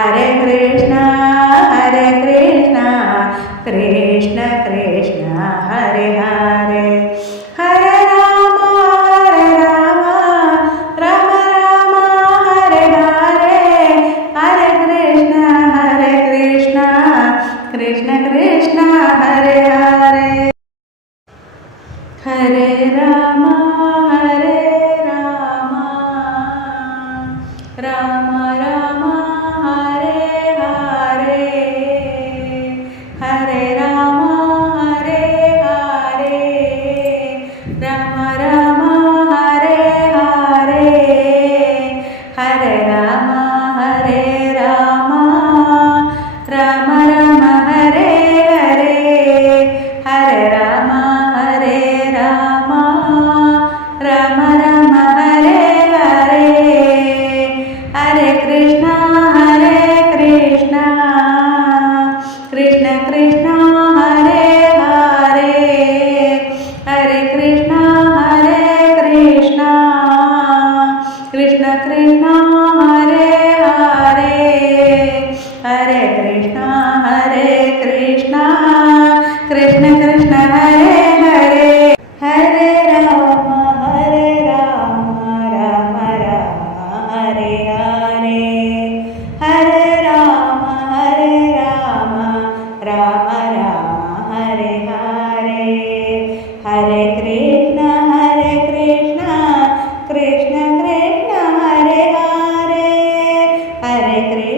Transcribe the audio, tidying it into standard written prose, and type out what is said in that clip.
Hare Krishna Krishna Krishna Hare Hare Hare Ram Ram Ram Hare Hare Hare Krishna Krishna Krishna Hare Hare Hare Ram Ram Ram Hare Hare Hare Ram Ram Ram Hare Hare Hare Ram Ram Ram Hare Hare Hare Ram Ram Ram Hare Hare Hare Krishna Krishna Krishna Hare Hare Hare Krishna Krishna Krishna Hare Hare Hare Krishna Krishna Krishna Hare Hare Hare Ram Ram Hare Hare Hare Ram Ram Hare Hare Hare Krishna Krishna Krishna Hare Hare Hare Krishna